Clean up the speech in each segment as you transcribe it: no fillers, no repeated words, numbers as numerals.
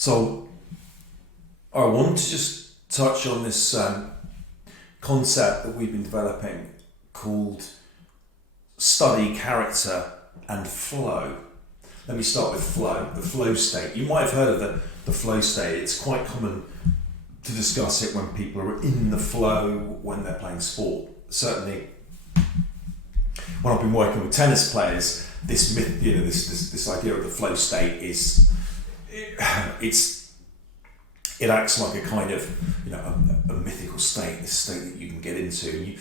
So I want to just touch on this concept that we've been developing called study, character and flow. Let me start with flow, the flow state. You might have heard of the flow state. It's quite common to discuss it when people are in the flow when they're playing sport. Certainly when I've been working with tennis players, this myth, this idea of the flow state is it acts like a kind of a mythical state, this state that you can get into.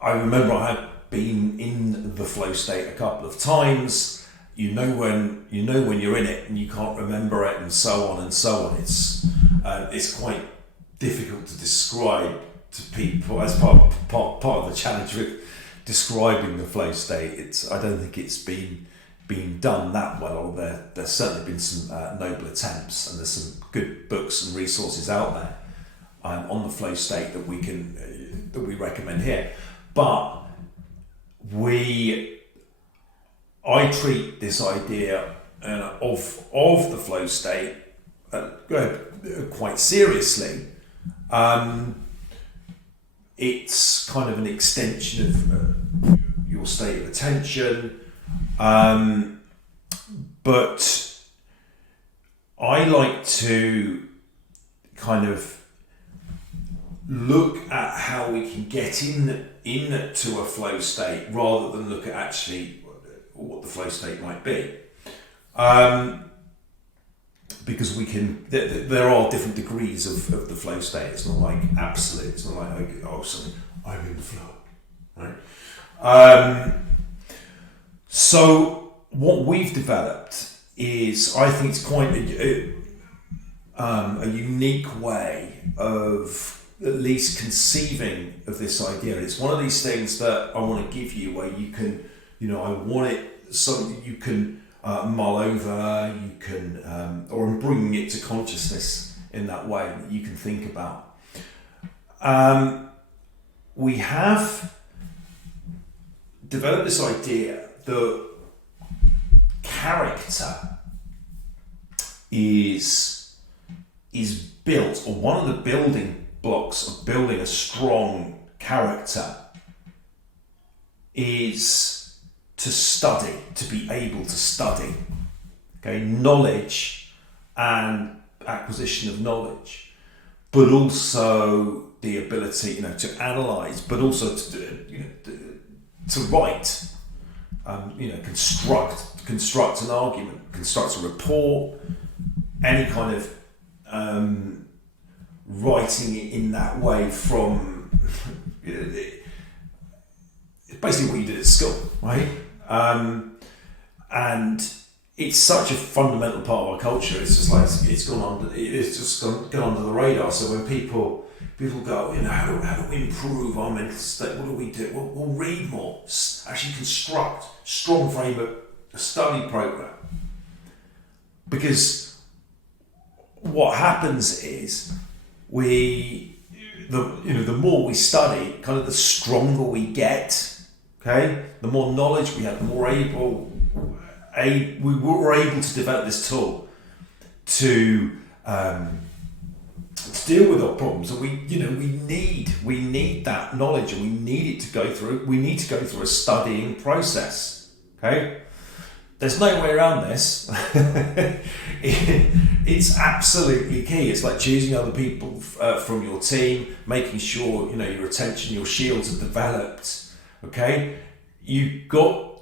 I remember I had been in the flow state a couple of times. You know when you're in it and you can't remember it, and so on and so on. It's quite difficult to describe to people as part of the challenge with describing the flow state. I don't think it's been done that well. There's certainly been some noble attempts, and there's some good books and resources out there on the flow state that we recommend here. But I treat this idea of the flow state quite seriously. It's kind of an extension of your state of attention, but I like to kind of look at how we can get into a flow state rather than look at actually what the flow state might be, because there are different degrees of the flow state. It's not like absolute. It's not like I'm in the flow, right? So what we've developed is, I think, it's quite a unique way of at least conceiving of this idea. It's one of these things that I want to give you where you can, I want it something you can mull over, you can, or I'm bringing it to consciousness in that way that you can think about. We have developed this idea that character is built, or one of the building blocks of building a strong character is to study, to be able to study. Okay, knowledge and acquisition of knowledge, but also the ability, to analyze, but also to write, construct an argument, construct a report, any kind of writing it in that way from basically what you did at school, right? And it's such a fundamental part of our culture. It's just like it's gone under the radar. So when people go, how do we improve our mental state? What do we do? We'll read more. Actually, construct strong framework, a study program. Because what happens is the more we study, kind of the stronger we get. Okay, the more knowledge we have, the more we were able to develop this tool to deal with our problems. And we need that knowledge, and we need it to go through. We need to go through a studying process. Okay, there's no way around this. It's absolutely key. It's like choosing other people from your team, making sure your attention, your shields are developed. Okay, you've got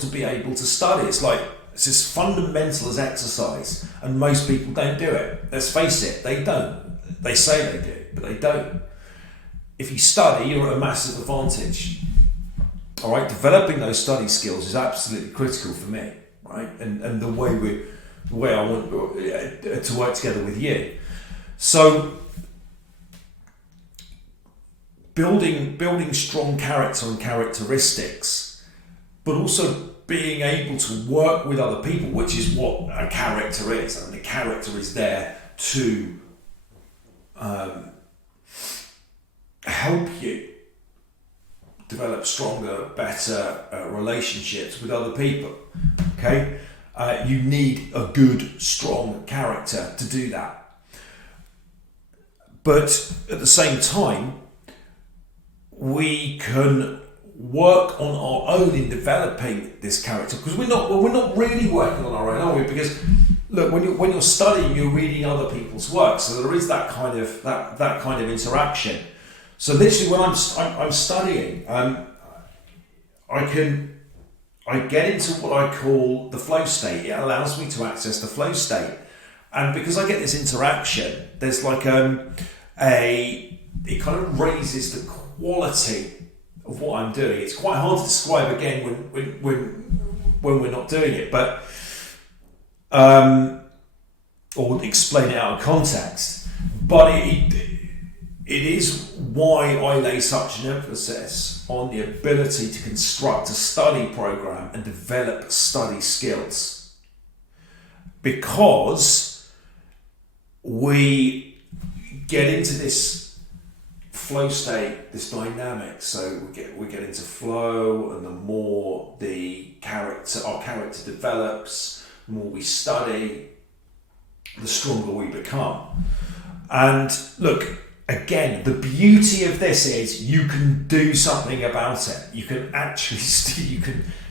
to be able to study. It's as fundamental as exercise, and most people don't do it. Let's face it, they don't. They say they do, but they don't. If you study, you're at a massive advantage. All right, developing those study skills is absolutely critical for me, right? And the way I want to work together with you. So building strong character and characteristics, but also being able to work with other people, which is what a character is. And the character is there to help you develop stronger, better relationships with other people. Okay, You need a good, strong character to do that. But at the same time, we can work on our own in developing this character, because we're not really working on our own, are we? Because look, when you're studying, you're reading other people's work, so there is that kind of interaction. So literally, when I'm studying, I get into what I call the flow state. It allows me to access the flow state, and because I get this interaction, there's like it kind of raises the quality of what I'm doing. It's quite hard to describe again when we're not doing it, but or explain it out of context. But it is why I lay such an emphasis on the ability to construct a study program and develop study skills, because we get into this flow state, this dynamic. So we get into flow, and the more our character develops, the more we study, the stronger we become. And look, again, the beauty of this is you can do something about it. You can actually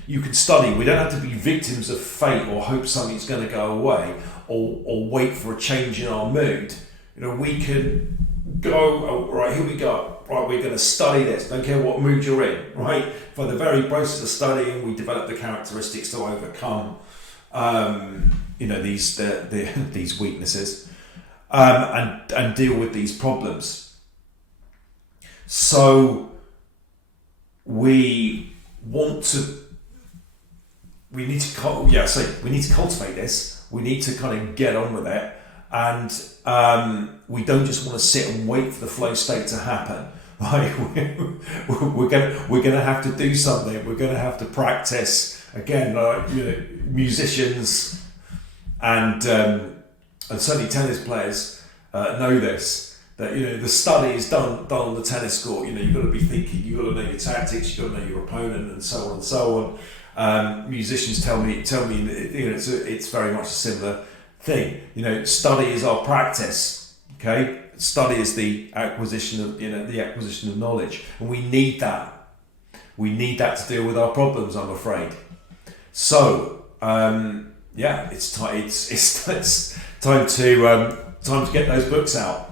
you can study. We don't have to be victims of fate or hope something's going to go away, or wait for a change in our mood. We can go, oh, right, here we go. Right, we're going to study this. Don't care what mood you're in, right? For the very process of studying, we develop the characteristics to overcome, these weaknesses, and deal with these problems. So we need to cultivate this. We need to kind of get on with it. And we don't just want to sit and wait for the flow state to happen. Right? We're gonna have to do something. We're gonna have to practice again. Musicians and certainly tennis players know this. That the study is done on the tennis court. You've got to be thinking. You've got to know your tactics. You've got to know your opponent, and so on and so on. Musicians tell me it's very much a similar thing. Study is our practice. Okay, study is the acquisition of knowledge, and we need that. We need that to deal with our problems, I'm afraid. So it's time to get those books out.